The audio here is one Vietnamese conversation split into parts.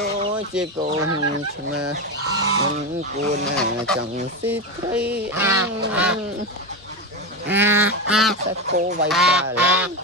đôi chia cồn mà mình cuốn chẳng xí thấy ăn sẽ cô vay trả lắm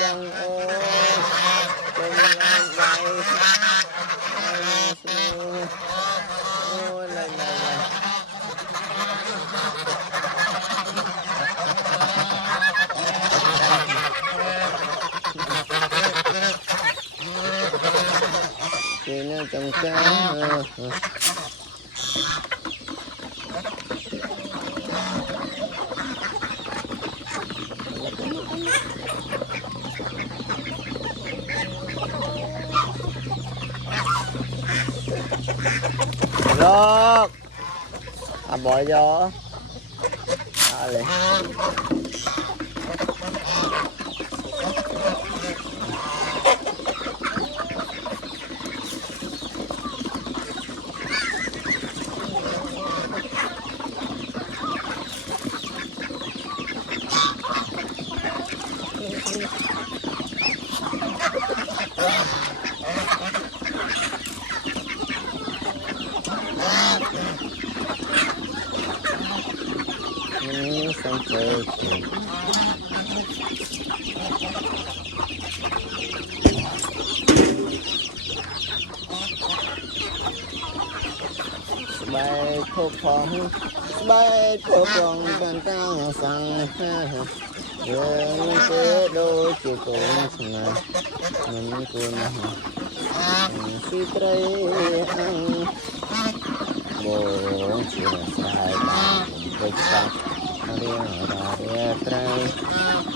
chẳng ôi đừng lên đây ôi lên đây thì nó trồng cá được bỏ vô này sang chơi bay thuốc phòng càng cao sang đường chế đôi chiều cùng mà mình cuốn suy trái ăn bồ chiều sai cùng với sắc Hãy subscribe cho kênh Ghiền Mì Gõ để không bỏ lỡ những video hấp dẫn.